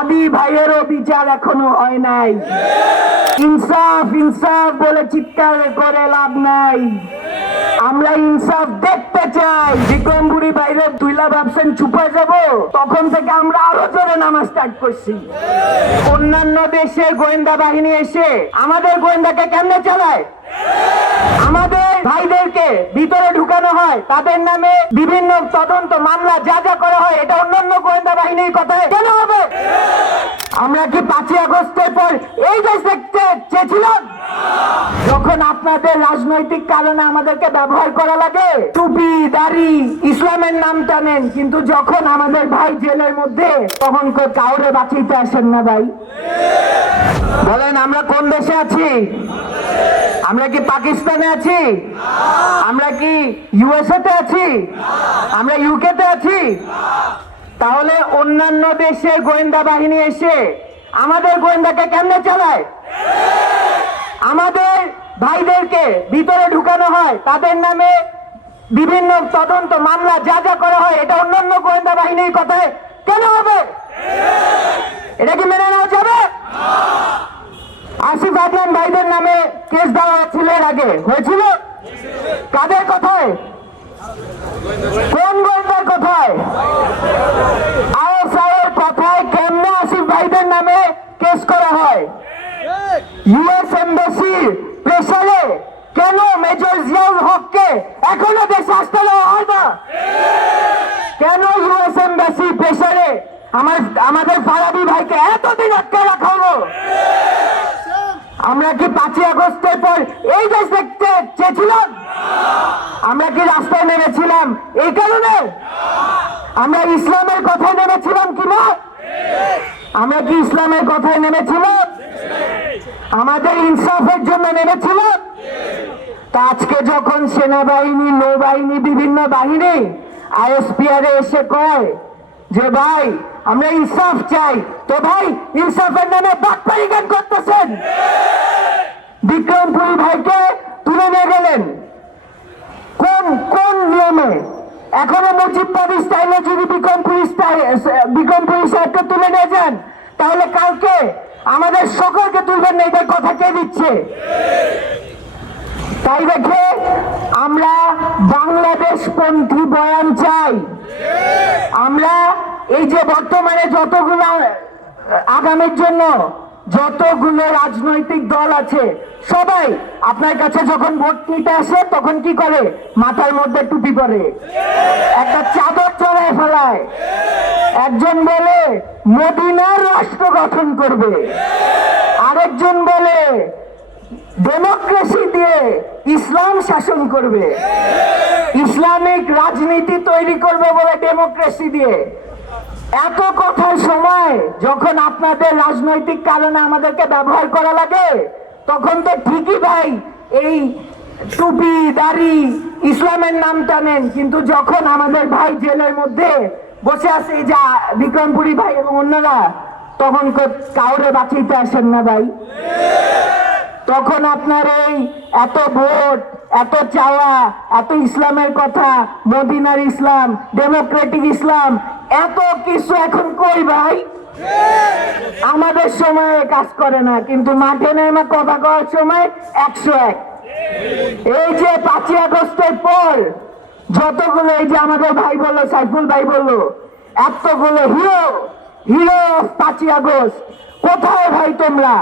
ফারাবী ভাইয়েরও বিচার এখনো হয় নাই। ইনসাফ ইনসাফ বলে চিৎকার করে লাভ নাই, আমরা ইনসাফ দেখতে চাই। বিক্রমপুরী বাইরে তুইলা ভাবছেন চুপে যাব, তখন থেকে আমরা আরো জোরে নামাজ স্টার্ট করছি। অন্যান্য দেশের গোয়েন্দা বাহিনী এসে আমাদের গোয়েন্দাকে কেমনে চালায়? আমাদের ভাইদেরকে ভিতরে ঢুকানো হয়, তাদের নামে বিভিন্ন তদন্ত মামলা যা যা করা হয়, এটা অন্যান্য গোয়েন্দা বাহিনীর কথায় কেন হবে? আমরা কি 5ই আগস্টের পর এই দেশ দেখতে চেয়েছিলাম? যখন আপনাদের রাজনৈতিক কারণে আমাদেরকে ব্যবহার করা লাগে, টুপি দাড়ি ইসলামের নাম টানেন, কিন্তু যখন আমাদের ভাই জেলের মধ্যে, তখন কাউরে বাঁচাইতে আসেন না। ভাই বলেন, আমরা কোন দেশে আছি? আমরা কি পাকিস্তানে আছি? আমরা কি ইউএসএ তে আছি? আমরা ইউকে তে আছি? তাহলে অন্যান্য দেশের গোয়েন্দা বাহিনী এসে আমাদের গোয়েন্দাকে কেমনে চালায়? আমাদের ভাইদেরকে ভিতরে ঢুকানো হয়, তাদের নামে বিভিন্ন তদন্ত মামলা যা যা করা হয়, এটা অন্যান্য গোয়েন্দা বাহিনীর কথায় কেন হবে? এটা কি মেনে নেওয়া যাবে? আসিফ আদনান ভাইদের নামে কেস দেওয়া হয়েছিল, এর আগে হয়েছিল। কাদের কথায়? কোন গোয়েন্দার কথায়? আইএসআই এর কথায় কেমনে আসিফ ভাইদের নামে কেস করা হয়? ইউএস এমবাসির প্রেসারে কেন মেজর জিয়াউল হককে এখনো দেশে আসতে দেওয়া হয় না? কেন ইউএস এমবাসির প্রেসারে আমাদের ফারাবী ভাইকে এতদিন আটকে রাখা হলো? আমরা কি 5ই আগস্টের পর এই দেশ দেখতে চেয়েছিলাম? আমরা কি রাস্তায় নেমেছিলাম এই কারণে? আমরা ইসলামের কথায় নেমেছিলাম কিনা? আমরা কি ইসলামের কথায় নেমেছিলাম? আমাদের ইনসাফের জন্য নেমেছিলাম? তা আজকে যখন সেনাবাহিনী, নৌবাহিনী, বিভিন্ন বাহিনী আইএসপিআর এসে কয় যে ভাই আমরা ইনসাফ চাই, তো ভাই ইনসাফের নামে বাটপারি গান করতেছেন। বিক্রমপুরী ভাইকে তুলে নিয়ে গেলেন কোন কোন নিয়মে? এখনো মুজিববাদী স্টাইলে যদি বিক্রমপুরী সাহেবকে তুলে নিয়ে যান, তাহলে কালকে আমাদের সকলকে তুলবেন না, এদের কথা কে দিচ্ছে? তাই দেখে আমরা বাংলাদেশপন্থী বয়ান চাই। আমরা এই যে বর্তমানে যতগুলো আগামীর জন্য যতগুলো রাজনৈতিক দল আছে, সবাই আপনার কাছে যখন ভোট নিতে আসে তখন কি করে? মাথার মধ্যে টুপি পরে, একটা চাদর চড়ায় ফেলায়। একজন বলে মদিনার রাষ্ট্র গঠন করবে, আরেকজন বলে ডেমোক্রেসি দিয়ে ইসলাম শাসন করবে, ইসলামিক রাজনীতি তৈরি করবে বলে ডেমোক্রেসি দিয়ে। এত কথার সময় যখন আপনাদের রাজনৈতিক কারণে আমাদেরকে ব্যবহার করা লাগে, তখন তো ঠিকই ভাই এই টুপি দাড়ি ইসলামের নাম টানেন, কিন্তু যখন আমাদের ভাই জেলের মধ্যে বসে আছে, যা বিক্রমপুরী ভাই এবং অন্যরা, তখন কাউরে বাঁচাইতে আসেন না। ভাই তখন আপনার এই এত ভোট, এত চাওয়া, এত ইসলামের কথা, মদিনার ইসলাম, ডেমোক্রেটিক ইসলাম, এত কিছু এখন কই ভাই? আমাদের সময়ে কাজ করে না, কিন্তু মাঠে নেমে কথা কওয়ার সময় 101। এই যে 5ই আগস্টের পর যতগুলো, এই যে আমাদের ভাই বললো, সাইফুল ভাই বললো, এতগুলো হিরো হিরো অফ 5ই আগস্ট, কোথায় ভাই তোমরা?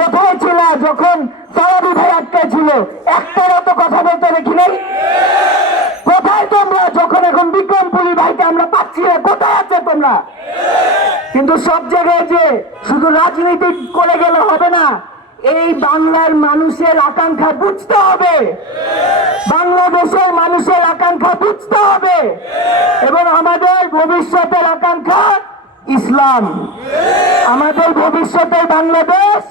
কোথায় ছিল যখন ফারাবী ভাই আটকে ছিল? একটারও তো কথা বলতে দেখি নাই। কোথায় তোমরা যখন এখন বিক্রমপুরী ভাইকে আমরা পাচ্ছি না? কোথায় আছে তোমরা? কিন্তু সব জায়গায় যে শুধু রাজনীতি করে গেলে হবে না, এই বাংলার মানুষের আকাঙ্ক্ষা বুঝতে হবে, বাংলাদেশের মানুষের আকাঙ্ক্ষা বুঝতে হবে, এবং আমাদের ভবিষ্যতের আকাঙ্ক্ষা ইসলাম, আমাদের ভবিষ্যতের বাংলাদেশ,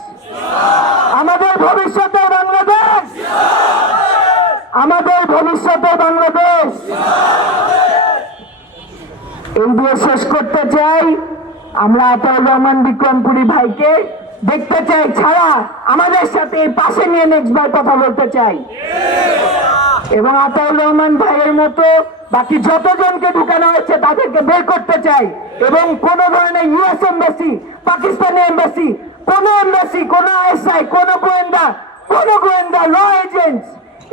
আমাদের ভবিষ্যতের বাংলাদেশ, আমাদের ভবিষ্যতের বাংলাদেশ। এই দিয়ে শেষ করতে চাই, আমরা আতাউর রহমান বিক্রমপুরী ভাইকে দেখতে চাই ছাড়া আমাদের সাথে পাশে নিয়ে নেক্সট বার কথা বলতে চাই, এবং আতাউর রহমান ভাইয়ের মতো বাকি যতজনকে ঢুকানো হয়েছে তাদেরকে বের করতে চাই। এবং কোন ধরনের ইউএস এম্বাসি, পাকিস্তানি এম্বাসি, কোন আইএসআই, কোন গোয়েন্দা ল এজেন্টস,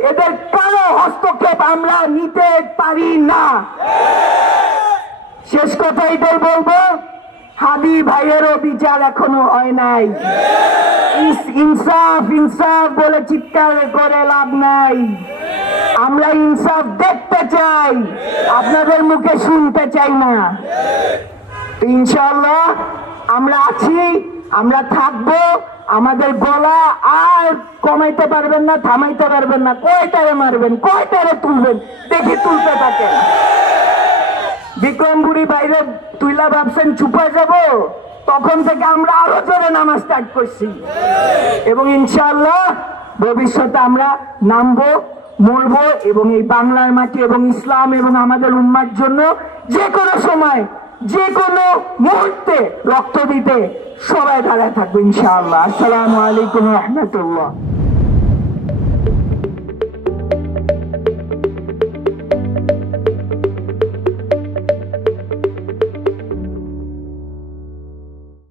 এদের কারো হস্তক্ষেপ আমরা নিতে পারি না। শেষ কথা এটাই বলবো, হাদি ভাইয়েরও বিচার এখনো হয় নাই। ইনসাফ ইনসাফ বলে চিৎকার করে লাভ নাই। আমরা ইনসাফ দেখতে চাই, আপনাদের মুখে শুনতে চাই না। ইনশাআল্লাহ আমরা আছি, আমরা থাকবো। আমাদের গলা আর কমাইতে পারবেন না, থামাইতে পারবেন না। কয়টারে মারবেন, কয়টারে তুলবেন, দেখি তুলতে থাকেন। বিক্রমপুরি বাইরে তুইলা ভাবছেন চুপা যাব, তখন থেকে আমরা আরো জোরে নামাজ স্টার্ট করছি। এবং ইনশাআল্লাহ ভবিষ্যতে আমরা নামবো, মরবো, এবং এই বাংলার মাটি এবং ইসলাম এবং আমাদের উম্মার জন্য যে কোনো সময়, যে কোনো মুহূর্তে রক্ত দিতে সবাই দাঁড়ায় থাকবো ইনশাআল্লাহ। আসসালামু আলাইকুম রহমতুল্লাহ।